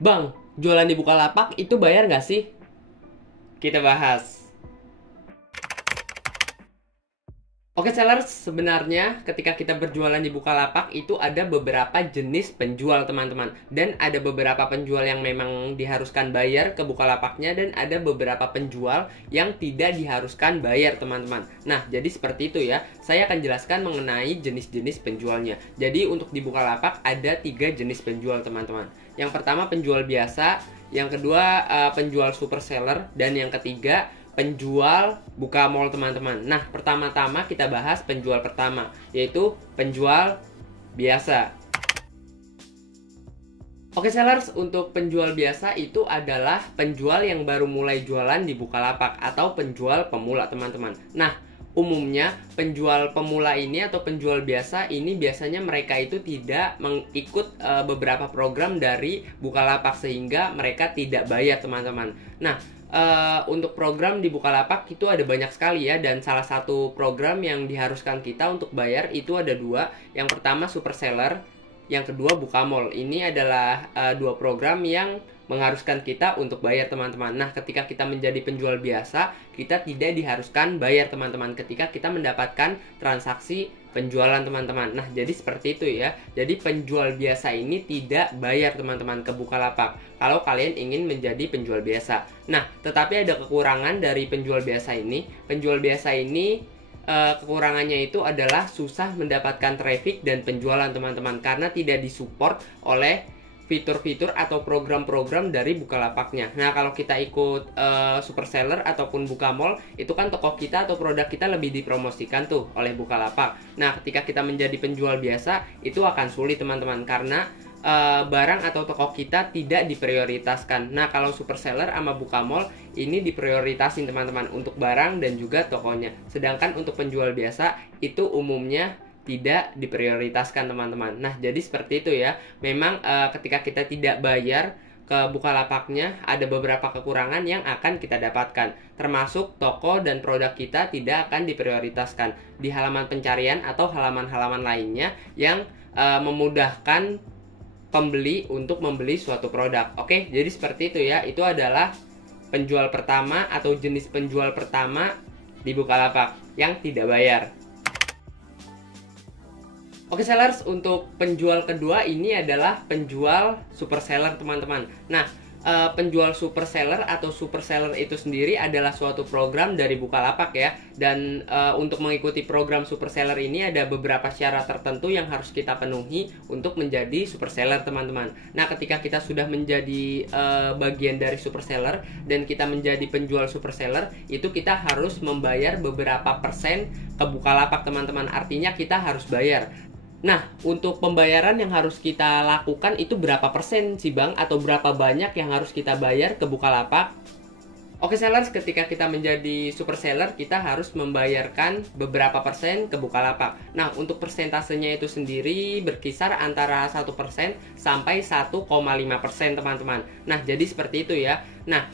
Bang, jualan di Bukalapak itu bayar nggak sih? Kita bahas. Oke sellers, sebenarnya ketika kita berjualan di Bukalapak itu ada beberapa jenis penjual teman-teman. Dan ada beberapa penjual yang memang diharuskan bayar ke Bukalapaknya, dan ada beberapa penjual yang tidak diharuskan bayar teman-teman. Nah, jadi seperti itu ya. Saya akan jelaskan mengenai jenis-jenis penjualnya. Jadi untuk di Bukalapak ada 3 jenis penjual teman-teman. Yang pertama penjual biasa, yang kedua penjual super seller, dan yang ketiga penjual buka mall teman-teman. Nah, pertama-tama kita bahas penjual pertama, yaitu penjual biasa. Oke sellers, untuk penjual biasa itu adalah penjual yang baru mulai jualan di Bukalapak atau penjual pemula teman-teman. Nah, umumnya penjual pemula ini atau penjual biasa ini biasanya mereka itu tidak mengikut beberapa program dari Bukalapak sehingga mereka tidak bayar teman-teman. Nah, untuk program di Bukalapak itu ada banyak sekali ya, dan salah satu program yang diharuskan kita untuk bayar itu ada 2. Yang pertama super seller, yang kedua buka mall. Ini adalah 2 program yang mengharuskan kita untuk bayar teman-teman. Nah, ketika kita menjadi penjual biasa, kita tidak diharuskan bayar teman-teman ketika kita mendapatkan transaksi penjualan teman-teman. Nah, jadi seperti itu ya. Jadi penjual biasa ini tidak bayar teman-teman ke Bukalapak kalau kalian ingin menjadi penjual biasa. Nah, tetapi ada kekurangan dari penjual biasa ini. Penjual biasa ini kekurangannya itu adalah susah mendapatkan traffic dan penjualan teman-teman karena tidak disupport oleh fitur-fitur atau program-program dari Bukalapaknya. Nah, kalau kita ikut super seller ataupun buka mall, itu kan toko kita atau produk kita lebih dipromosikan tuh oleh Bukalapak. Nah, ketika kita menjadi penjual biasa, itu akan sulit teman-teman karena barang atau toko kita tidak diprioritaskan. Nah, kalau super seller sama buka mall ini diprioritasin teman-teman untuk barang dan juga tokonya. Sedangkan untuk penjual biasa itu umumnya tidak diprioritaskan teman-teman. Nah, jadi seperti itu ya. Memang ketika kita tidak bayar ke Bukalapaknya ada beberapa kekurangan yang akan kita dapatkan, termasuk toko dan produk kita tidak akan diprioritaskan di halaman pencarian atau halaman-halaman lainnya yang memudahkan pembeli untuk membeli suatu produk. Oke, jadi seperti itu ya. Itu adalah penjual pertama atau jenis penjual pertama di Bukalapak yang tidak bayar. Oke sellers, untuk penjual kedua ini adalah penjual super seller teman-teman. Nah, penjual super seller atau super seller itu sendiri adalah suatu program dari Bukalapak ya. Dan untuk mengikuti program super seller ini ada beberapa syarat tertentu yang harus kita penuhi untuk menjadi super seller teman-teman. Nah, ketika kita sudah menjadi bagian dari super seller dan kita menjadi penjual super seller, itu kita harus membayar beberapa persen ke Bukalapak teman-teman. Artinya kita harus bayar. Nah, untuk pembayaran yang harus kita lakukan itu berapa persen sih Bang? Atau berapa banyak yang harus kita bayar ke Bukalapak? Oke sellers, ketika kita menjadi super seller, kita harus membayarkan beberapa persen ke Bukalapak. Nah, untuk persentasenya itu sendiri berkisar antara 1% sampai 1,5% teman-teman. Nah, jadi seperti itu ya. Nah,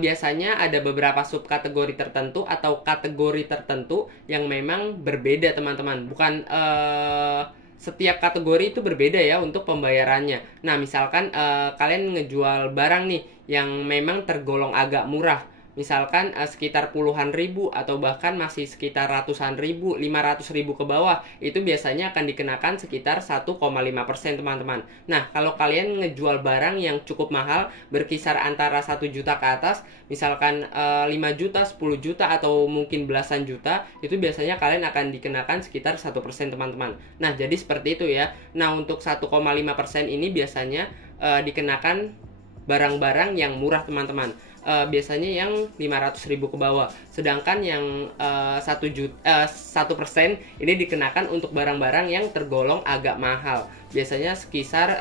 biasanya ada beberapa subkategori tertentu atau kategori tertentu yang memang berbeda teman-teman. Bukan setiap kategori itu berbeda ya untuk pembayarannya. Nah, misalkan kalian ngejual barang nih yang memang tergolong agak murah, misalkan sekitar puluhan ribu atau bahkan masih sekitar ratusan ribu, 500 ribu ke bawah, itu biasanya akan dikenakan sekitar 1,5% teman-teman. Nah, kalau kalian ngejual barang yang cukup mahal, berkisar antara 1 juta ke atas, misalkan 5 juta, 10 juta, atau mungkin belasan juta, itu biasanya kalian akan dikenakan sekitar 1% teman-teman. Nah, jadi seperti itu ya. Nah, untuk 1,5% ini biasanya dikenakan barang-barang yang murah teman-teman, biasanya yang 500 ribu ke bawah. Sedangkan yang 1% ini dikenakan untuk barang-barang yang tergolong agak mahal, biasanya sekisar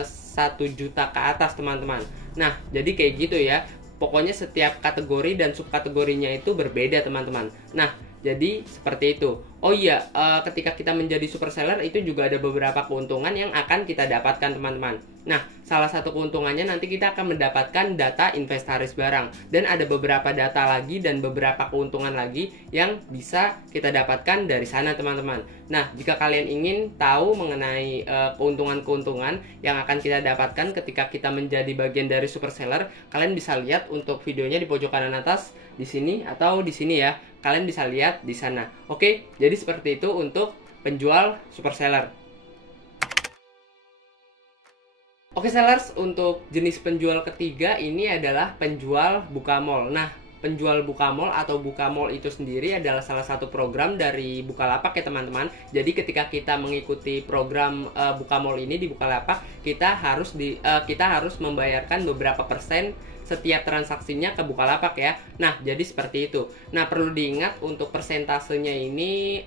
1 juta ke atas teman-teman. Nah, jadi kayak gitu ya. Pokoknya setiap kategori dan subkategorinya itu berbeda teman-teman. Nah, Jadi seperti itu. Oh iya, ketika kita menjadi super seller itu juga ada beberapa keuntungan yang akan kita dapatkan teman-teman. Nah, salah satu keuntungannya nanti kita akan mendapatkan data inventaris barang. Dan ada beberapa data lagi dan beberapa keuntungan lagi yang bisa kita dapatkan dari sana teman-teman. Nah, jika kalian ingin tahu mengenai keuntungan-keuntungan yang akan kita dapatkan ketika kita menjadi bagian dari super seller, kalian bisa lihat untuk videonya di pojok kanan atas di sini atau di sini ya. Kalian bisa lihat di sana. Oke, jadi seperti itu untuk penjual super seller. Oke sellers, untuk jenis penjual ketiga ini adalah penjual buka mall. Nah, penjual buka mall atau buka mall itu sendiri adalah salah satu program dari Bukalapak ya teman-teman. Jadi ketika kita mengikuti program buka mall ini di Bukalapak, kita harus membayarkan beberapa persen setiap transaksinya ke Bukalapak ya. Nah, jadi seperti itu. Nah, perlu diingat untuk persentasenya ini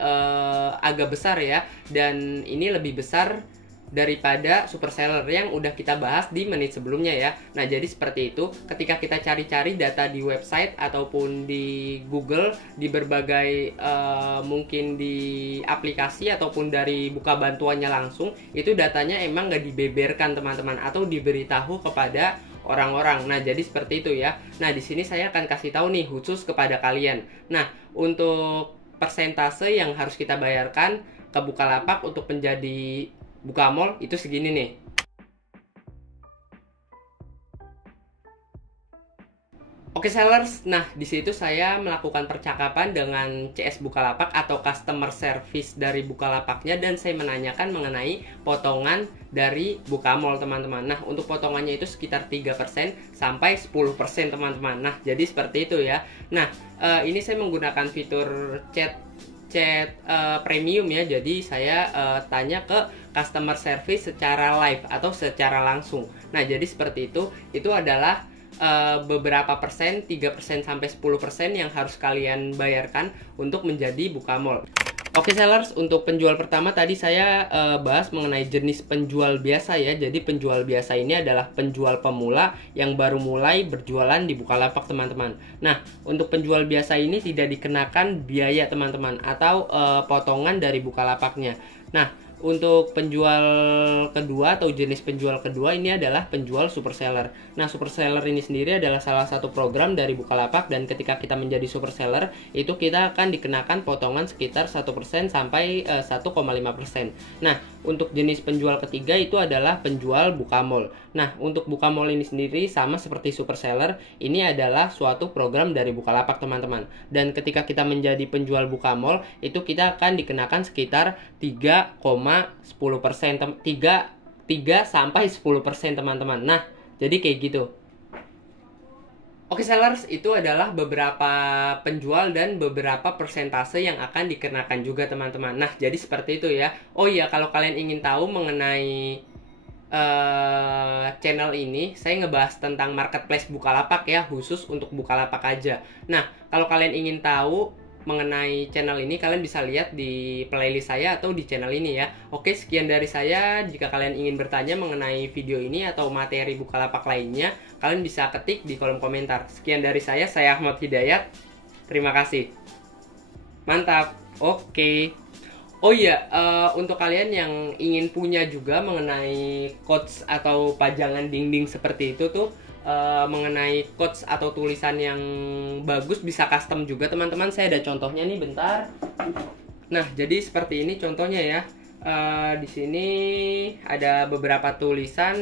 agak besar ya, dan ini lebih besar daripada super seller yang udah kita bahas di menit sebelumnya ya. Nah, jadi seperti itu. Ketika kita cari-cari data di website ataupun di Google, di berbagai mungkin di aplikasi ataupun dari buka bantuannya langsung, itu datanya emang nggak dibeberkan teman-teman atau diberitahu kepada orang-orang. Nah, jadi seperti itu ya. Nah, di sini saya akan kasih tahu nih khusus kepada kalian. Nah, untuk persentase yang harus kita bayarkan ke Bukalapak untuk menjadi buka mall itu segini nih. Oke sellers, nah di situ saya melakukan percakapan dengan CS Bukalapak atau customer service dari Bukalapaknya, dan saya menanyakan mengenai potongan dari buka mall teman-teman. Nah, untuk potongannya itu sekitar 3% sampai 10% teman-teman. Nah, jadi seperti itu ya. Nah, ini saya menggunakan fitur chat premium ya. Jadi saya tanya ke customer service secara live atau secara langsung. Nah, jadi seperti itu. Itu adalah beberapa persen, 3% sampai 10% yang harus kalian bayarkan untuk menjadi buka mall. Oke sellers, untuk penjual pertama tadi saya bahas mengenai jenis penjual biasa ya. Jadi penjual biasa ini adalah penjual pemula yang baru mulai berjualan di Bukalapak teman-teman. Nah, untuk penjual biasa ini tidak dikenakan biaya teman-teman atau potongan dari Bukalapaknya. Nah, untuk penjual kedua atau jenis penjual kedua ini adalah penjual super seller. Nah, super seller ini sendiri adalah salah satu program dari Bukalapak, dan ketika kita menjadi super seller itu kita akan dikenakan potongan sekitar 1% sampai 1,5%. Nah, untuk jenis penjual ketiga itu adalah penjual buka mall. Nah, untuk buka mall ini sendiri sama seperti super seller, ini adalah suatu program dari Bukalapak teman-teman. Dan ketika kita menjadi penjual buka mall itu kita akan dikenakan sekitar 3,10%, 3 sampai 10% teman-teman. Nah, jadi kayak gitu. Oke sellers, itu adalah beberapa penjual dan beberapa persentase yang akan dikenakan juga teman-teman. Nah, jadi seperti itu ya. Oh iya, kalau kalian ingin tahu mengenai channel ini, saya ngebahas tentang marketplace Bukalapak ya, khusus untuk Bukalapak aja. Nah, kalau kalian ingin tahu mengenai channel ini, kalian bisa lihat di playlist saya atau di channel ini ya. Oke, sekian dari saya. Jika kalian ingin bertanya mengenai video ini atau materi Bukalapak lainnya, kalian bisa ketik di kolom komentar. Sekian dari saya Ahmad Hidayat. Terima kasih. Mantap. Oke. Oh iya, untuk kalian yang ingin punya juga mengenai quotes atau pajangan dinding seperti itu tuh, mengenai quotes atau tulisan yang bagus, bisa custom juga teman-teman. Saya ada contohnya nih, bentar. Nah, jadi seperti ini contohnya ya. Di sini ada beberapa tulisan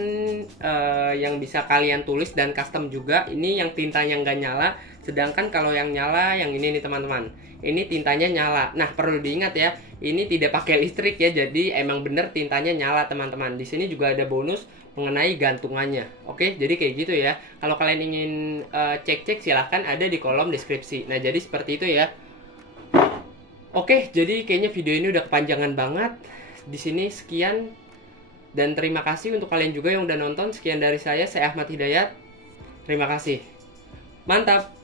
yang bisa kalian tulis dan custom juga. Ini yang tintanya nggak nyala, sedangkan kalau yang nyala yang ini nih teman-teman. Ini tintanya nyala. Nah, perlu diingat ya, ini tidak pakai listrik ya, jadi emang bener tintanya nyala teman-teman. Di sini juga ada bonus mengenai gantungannya. Oke, jadi kayak gitu ya. Kalau kalian ingin cek-cek silahkan ada di kolom deskripsi. Nah, jadi seperti itu ya. Oke, jadi kayaknya video ini udah kepanjangan banget. Di sini sekian, dan terima kasih untuk kalian juga yang udah nonton. Sekian dari saya Ahmad Hidayat. Terima kasih. Mantap.